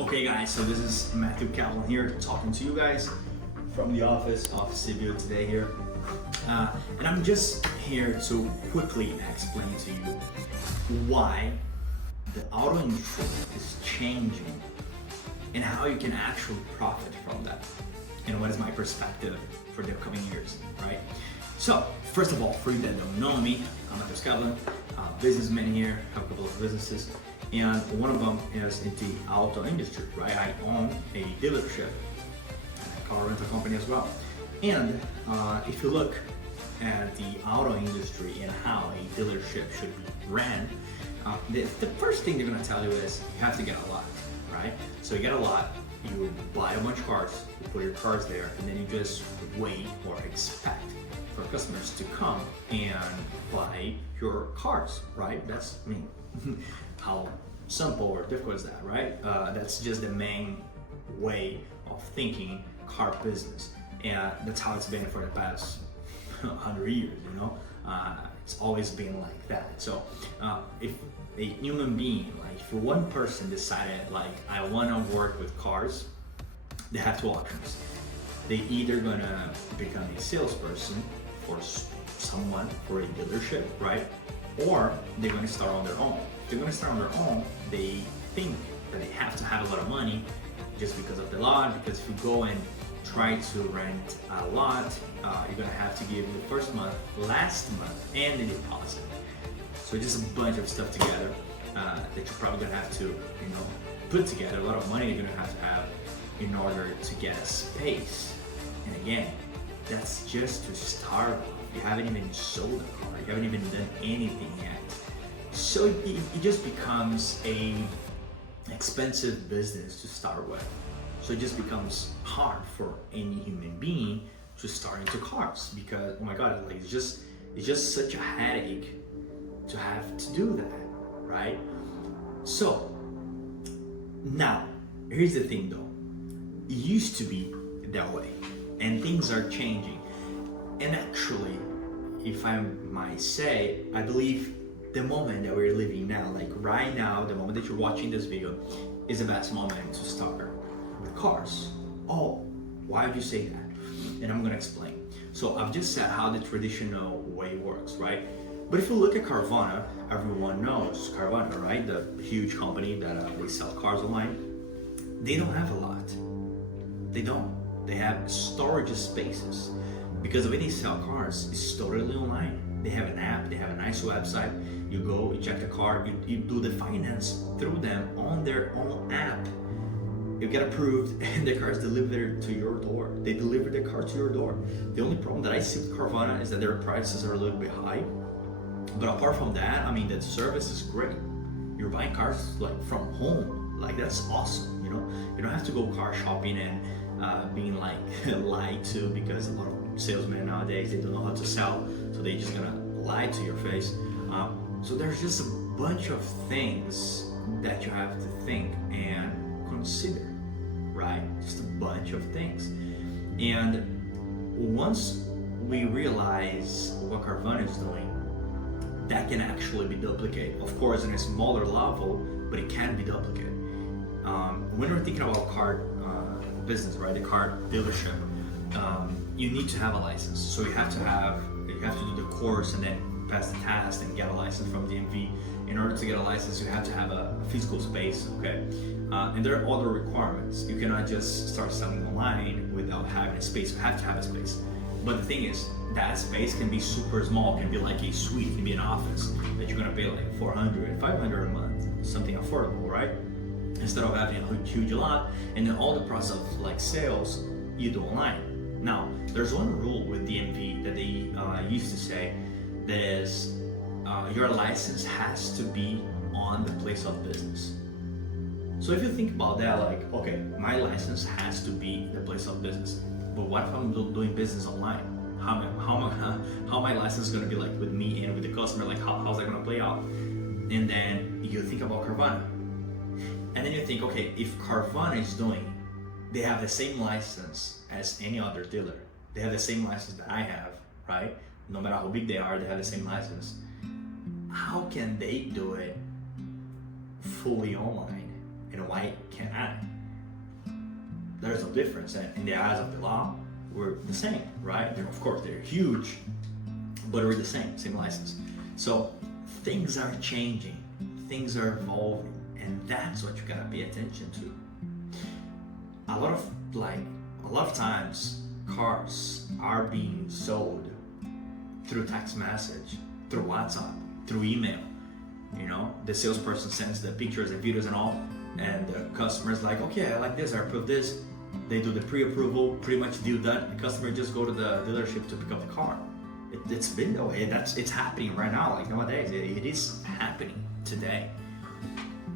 Okay guys, so this is Matthew Kaplan here talking to you guys from the office studio today here. And I'm just here to quickly explain to you why the auto industry is changing and how you can actually profit from that. And what is my perspective for the upcoming years, right? So, first of all, for you that don't know me, I'm Matthew Kaplan, businessman here, have a couple of businesses. And one of them is in the auto industry, right? I own a dealership, a car rental company as well. And if you look at the auto industry and how a dealership should be ran, the first thing they're gonna tell you is you have to get a lot, right? So you get a lot, you buy a bunch of cars, you put your cars there, and then you just wait or expect for customers to come and buy your cars, right? That's, how simple or difficult is that, right? That's just the main way of thinking car business. And that's how it's been for the past 100 years, you know? It's always been like that. So if a human being, like if one person decided like, I wanna work with cars, they have two options. They either gonna become a salesperson for someone, for a dealership, right? Or they're gonna start on their own. If they're gonna start on their own, they think that they have to have a lot of money just because of the law, because if you go and try to rent a lot, you're gonna have to give the first month, last month, and the deposit. So just a bunch of stuff together that you're probably gonna have to, put together. A lot of money you're gonna have in order to get a space. And again, that's just to start off. You haven't even sold a car. You haven't even done anything yet. So it just becomes a expensive business to start with. So it just becomes hard for any human being to start into cars because, oh my God, like it's just such a headache to have to do that, right? So now, here's the thing though. It used to be that way and things are changing. And actually, if I might say, I believe the moment that we're living now, like right now, the moment that you're watching this video is the best moment to start with cars. Oh, why would you say that? And I'm gonna explain. So I've just said how the traditional way works, right? But if you look at Carvana, everyone knows Carvana, right? The huge company that they sell cars online. They don't have a lot. They don't. They have storage spaces. Because the way they sell cars is totally online. They have an app, they have a nice website. You go, you check the car, you do the finance through them on their own app. You get approved and the car is delivered to your door. They deliver the car to your door. The only problem that I see with Carvana is that their prices are a little bit high. But apart from that, the service is great. You're buying cars like from home. Like that's awesome, you don't have to go car shopping and being like lied to because a lot of salesmen nowadays, they don't know how to sell, so they're just gonna lie to your face. So there's just a bunch of things that you have to think and consider, right? Just a bunch of things. And once we realize what Carvana is doing, that can actually be duplicated. Of course, in a smaller level, but it can be duplicated. When we're thinking about car business, right, the car dealership, you need to have a license. So you have to do the course and then pass the test and get a license from DMV. In order to get a license, you have to have a physical space, okay? And there are other requirements. You cannot just start selling online without having a space. You have to have a space. But the thing is, that space can be super small, can be like a suite, it can be an office that you're gonna pay like $400, $500 a month, something affordable, right? Instead of having a huge lot, and then all the process of like sales, you do online. Now, there's one rule with DMV that they used to say, that is, your license has to be on the place of business. So if you think about that, like, okay, my license has to be the place of business, but what if I'm doing business online? How my license is gonna be like with me and with the customer, like how's that gonna play out? And then you think about Carvana. And then you think, okay, if Carvana is doing, they have the same license as any other dealer. They have the same license that I have, right? No matter how big they are, they have the same license. How can they do it fully online? And why can't I? no difference. And in the eyes of the law, we're the same, right? Of course, they're huge, but we're the same license. So things are changing, things are evolving, and that's what you gotta pay attention to. A lot of times, cars are being sold through text message, through WhatsApp, through email. You know, the salesperson sends the pictures and videos and all, and the customer's like, okay, I like this, I approve this. They do the pre-approval, pretty much deal done. The customer just go to the dealership to pick up the car. It's been that way. It's happening right now. Like nowadays, it is happening today.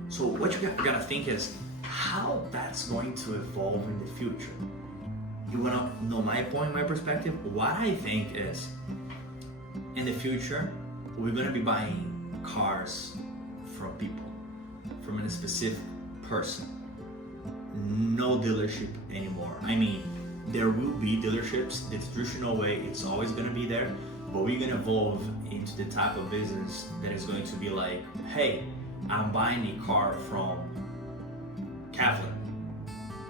So what you gotta think is how that's going to evolve in the future. You wanna know my point, my perspective? What I think is, in the future, we're gonna be buying cars from people, from a specific person. No dealership anymore. I mean, there will be dealerships the traditional way, it's always going to be there, but we're going to evolve into the type of business that is going to be like, hey, I'm buying a car from Kevin,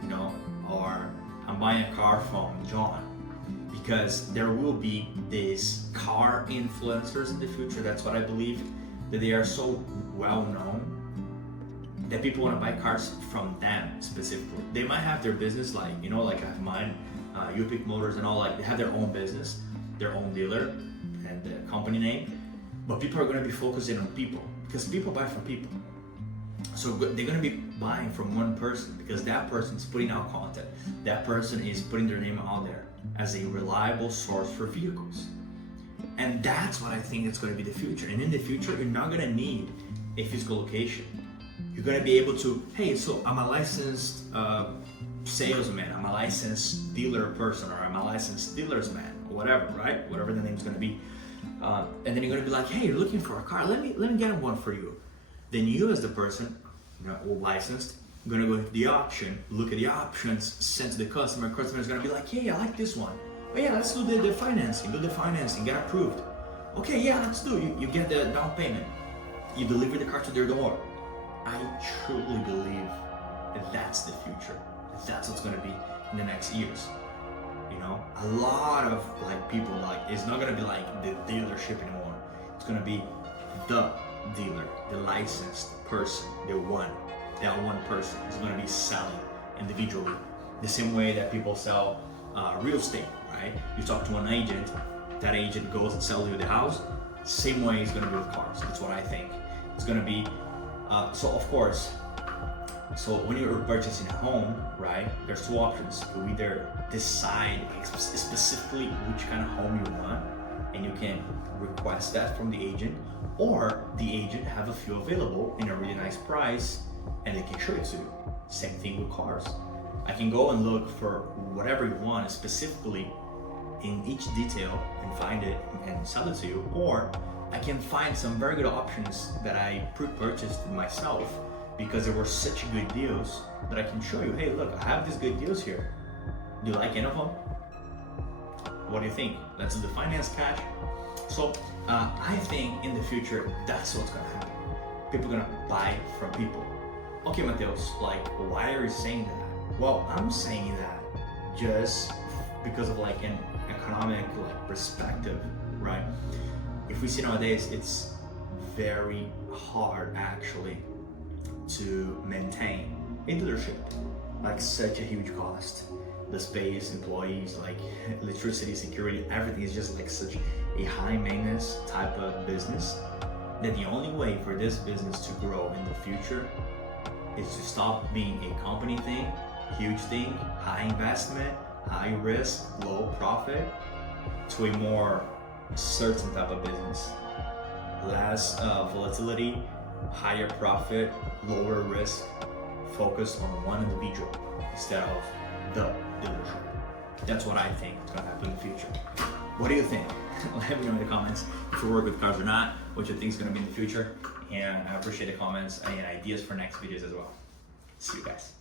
you know, or I'm buying a car from John, because there will be these car influencers in the future. That's what I believe, that they are so well known that people want to buy cars from them specifically. They might have their business, like, you know, like I have mine, UPIC Motors and all, like they have their own business, their own dealer and the company name, but people are going to be focusing on people, because people buy from people. So they're going to be buying from one person, because that person is putting out content. That person is putting their name out there as a reliable source for vehicles. And that's what I think is going to be the future. And in the future, you're not going to need a physical location. You're going to be able to, hey, so I'm a licensed salesman, I'm a licensed dealer person, or I'm a licensed dealer's man, or whatever, right? Whatever the name's going to be. And then you're going to be like, hey, you're looking for a car, let me get one for you. Then you as the person, you know, licensed, going to go to the auction, look at the options, send to the customer. Customer is going to be like, hey, I like this one. Oh yeah, let's do the financing, get approved. Okay, yeah, let's do it. You get the down payment. You deliver the car to their door. I truly believe that that's the future. That's what's going to be in the next years. You know, a lot of like people, like, it's not going to be like the dealership anymore. It's going to be the dealer, the licensed person, that one person is going to be selling individually. The same way that people sell real estate, right? You talk to an agent, that agent goes and sells you the house. Same way it's going to be with cars. That's what I think. It's going to be. So of course, so when you're purchasing a home, right, there's two options. You either decide specifically which kind of home you want, and you can request that from the agent, or the agent have a few available in a really nice price, and they can show it to you. Same thing with cars. I can go and look for whatever you want specifically in each detail and find it and sell it to you, or I can find some very good options that I pre-purchased myself because there were such good deals that I can show you, hey, look, I have these good deals here. Do you like any of them? What do you think? Let's do the finance cash. So I think in the future, that's what's gonna happen. People are gonna buy from people. Okay, Mateus, like, why are you saying that? Well, I'm saying that just because of like an economic like perspective, right? If we see nowadays, it's very hard actually to maintain a dealership, like such a huge cost. The space, employees, like electricity, security, everything is just like such a high maintenance type of business that the only way for this business to grow in the future is to stop being a company thing, huge thing, high investment, high risk, low profit, to a more certain type of business. Less volatility, higher profit, lower risk, focus on one individual instead of the dealership. That's what I think is going to happen in the future. What do you think? Let me know in the comments if you work with cars or not, what you think is going to be in the future, and I appreciate the comments and ideas for next videos as well. See you guys.